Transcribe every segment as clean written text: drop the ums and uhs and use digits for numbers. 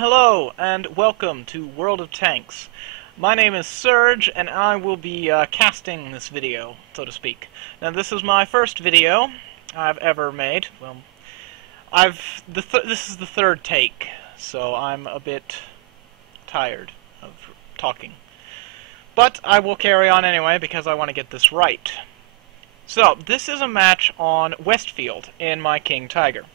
Hello, and welcome to World of Tanks. My name is Surge, and I will be casting this video, so to speak. Now, this is my first video I've ever made. Well, this is the third take, so I'm a bit tired of talking. But I will carry on anyway, because I want to get this right. So, this is a match on Westfield in my King Tiger.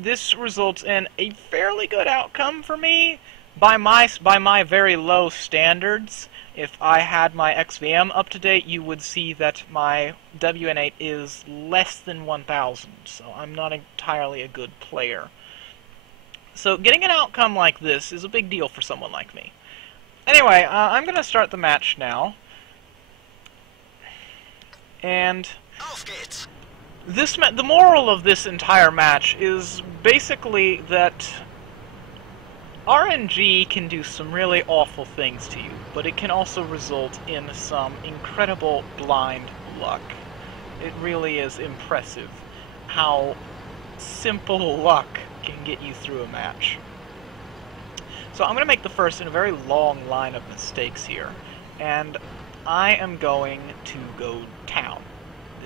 This results in a fairly good outcome for me. By my very low standards, if I had my XVM up to date, you would see that my WN8 is less than 1,000, so I'm not entirely a good player. So getting an outcome like this is a big deal for someone like me. Anyway, I'm going to start the match now. And the moral of this entire match is basically that RNG can do some really awful things to you, but it can also result in some incredible blind luck. It really is impressive how simple luck can get you through a match. So I'm going to make the first in a very long line of mistakes here, and I am going to go town.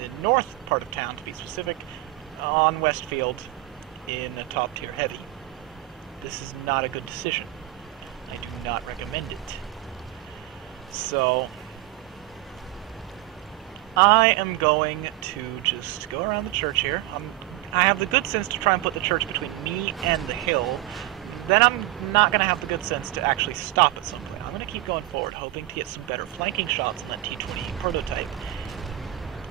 The north part of town, to be specific, on Westfield in a top tier heavy. This is not a good decision. I do not recommend it. So, I am going to just go around the church here. I have the good sense to try and put the church between me and the hill. Then I'm not going to have the good sense to actually stop at some point. I'm going to keep going forward, hoping to get some better flanking shots on that T-20 prototype.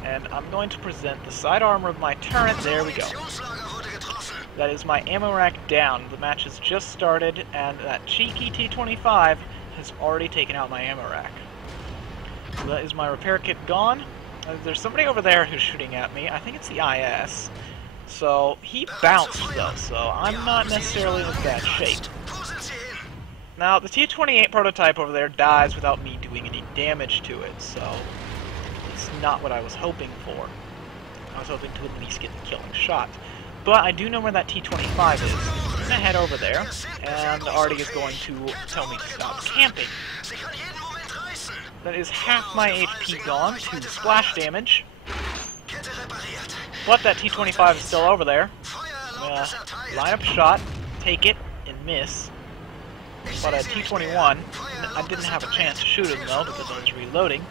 And I'm going to present the side armor of my turret. There we go. That is my ammo rack down. The match has just started, and that cheeky T-25 has already taken out my ammo rack. So that is my repair kit gone. There's somebody over there who's shooting at me. I think it's the IS. So he bounced, though, so I'm not necessarily in bad shape. Now, the T-28 prototype over there dies without me doing any damage to it, so it's not what I was hoping for. I was hoping to at least get the killing shot. But I do know where that T-25 is. I'm going to head over there, and Artie is going to tell me to stop camping. That is half my HP gone to splash damage. But that T-25 is still over there. Line up a shot, take it, and miss. But a T-21, I didn't have a chance to shoot him though because I was reloading.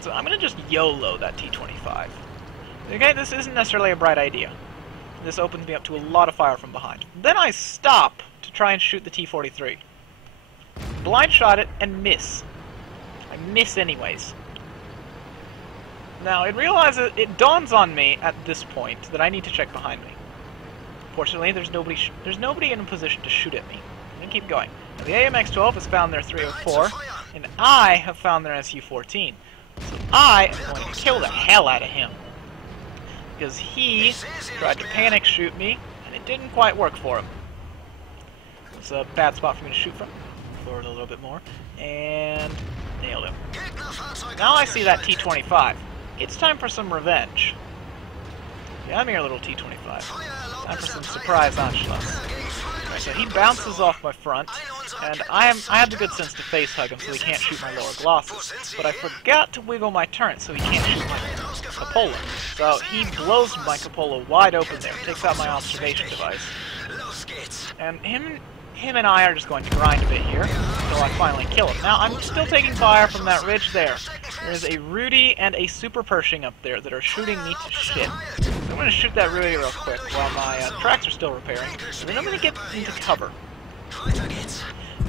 So I'm going to just YOLO that T-25. Okay, this isn't necessarily a bright idea. This opens me up to a lot of fire from behind. Then I stop to try and shoot the T-43. Blind shot it and miss. I miss anyways. Now, it dawns on me at this point that I need to check behind me. Fortunately, there's nobody in a position to shoot at me. I'm going to keep going. Now, the AMX-12 has found their 304, and I have found their SU-14. So I am going to kill the hell out of him. Because he tried to panic shoot me, and it didn't quite work for him. It's a bad spot for me to shoot from. Forward a little bit more, and nailed him. Now I see that T-25. It's time for some revenge. Yeah, I'm here, little T-25. Time for some surprise Anschluss. Okay, so he bounces off my front, and I had the good sense to face hug him so he can't shoot my lower glosses. But I forgot to wiggle my turret so he can't shoot my cupola. So he blows my cupola wide open there, takes out my observation device. And him and I are just going to grind a bit here until I finally kill him. Now, I'm still taking fire from that ridge there. There's a Rudy and a Super Pershing up there that are shooting me to shit. I'm going to shoot that Rudy real quick while my tracks are still repairing, and then I'm going to get into cover.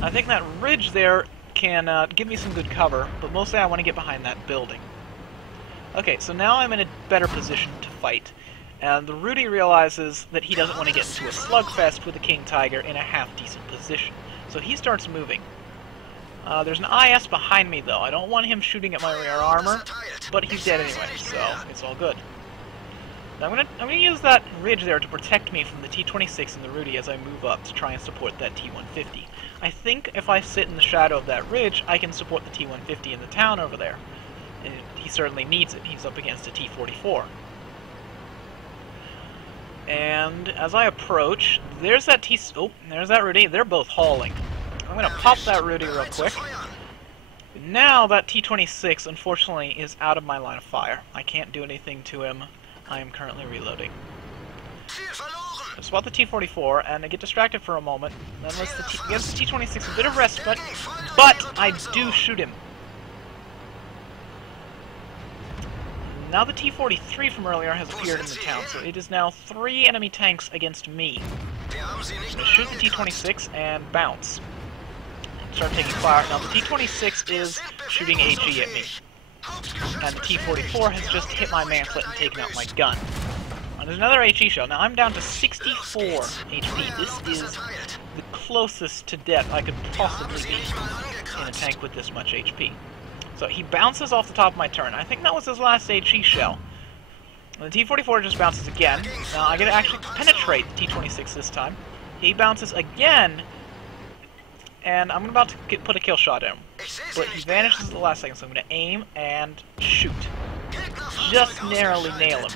I think that ridge there can give me some good cover, but mostly I want to get behind that building. Okay, so now I'm in a better position to fight, and the Rudy realizes that he doesn't want to get into a slugfest with the King Tiger in a half-decent position, so he starts moving. There's an IS behind me, though. I don't want him shooting at my rear armor, but he's dead anyway, so it's all good. Now I'm gonna use that ridge there to protect me from the T-26 and the Rudy as I move up to try and support that T-150. I think if I sit in the shadow of that ridge, I can support the T-150 in the town over there. And he certainly needs it. He's up against a T-44. And as I approach, there's that there's that Rudy. They're both hauling. I'm gonna pop that Rudy real quick. Now that T-26, unfortunately, is out of my line of fire. I can't do anything to him. I am currently reloading. I spot the T-44, and I get distracted for a moment. Then gives the T-26 a bit of respite, but I do shoot him. Now the T-43 from earlier has appeared in the town, so it is now 3 enemy tanks against me. I'm going to shoot the T-26 and bounce. Start taking fire. Now the T-26 is shooting AG at me. And the T-44 has just hit my mantlet and taken out my gun. And there's another HE shell. Now I'm down to 64 HP. This is the closest to death I could possibly be in a tank with this much HP. So he bounces off the top of my turn. I think that was his last HE shell. And the T-44 just bounces again. Now I get to actually penetrate the T-26 this time. He bounces again, and I'm about to put a kill shot at him. But he vanishes at the last second, so I'm going to aim and shoot. Just narrowly nail him.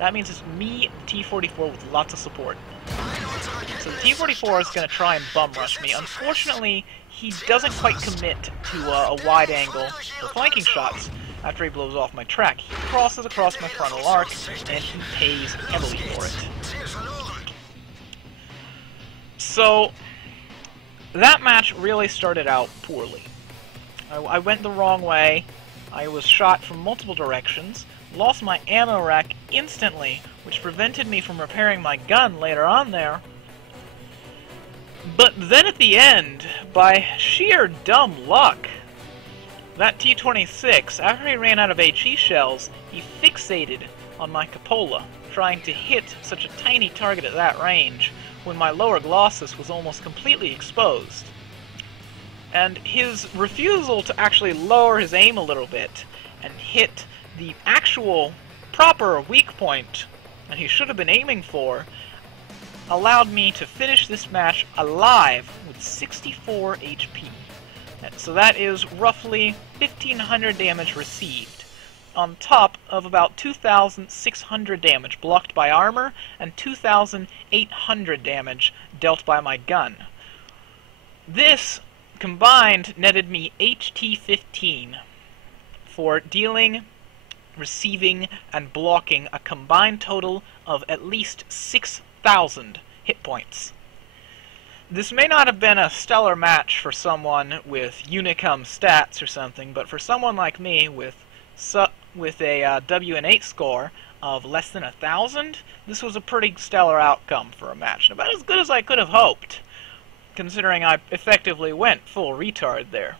That means it's me, T-44, with lots of support. So the T-44 is going to try and bum rush me. Unfortunately, he doesn't quite commit to a wide angle for flanking shots after he blows off my track. He crosses across my frontal arc, and he pays heavily for it. So that match really started out poorly. I went the wrong way. I was shot from multiple directions, lost my ammo rack instantly, which prevented me from repairing my gun later on there. But then at the end, by sheer dumb luck, that T-26, after he ran out of HE shells, he fixated on my cupola, trying to hit such a tiny target at that range, when my lower glossus was almost completely exposed. And his refusal to actually lower his aim a little bit and hit the actual proper weak point that he should have been aiming for allowed me to finish this match alive with 64 HP. So that is roughly 1,500 damage received, on top of about 2,600 damage blocked by armor and 2,800 damage dealt by my gun. This combined netted me HT-15 for dealing, receiving, and blocking a combined total of at least 6,000 hit points. This may not have been a stellar match for someone with Unicum stats or something, but for someone like me with a W&8 score of less than 1,000, this was a pretty stellar outcome for a match. About as good as I could have hoped, considering I effectively went full retard there.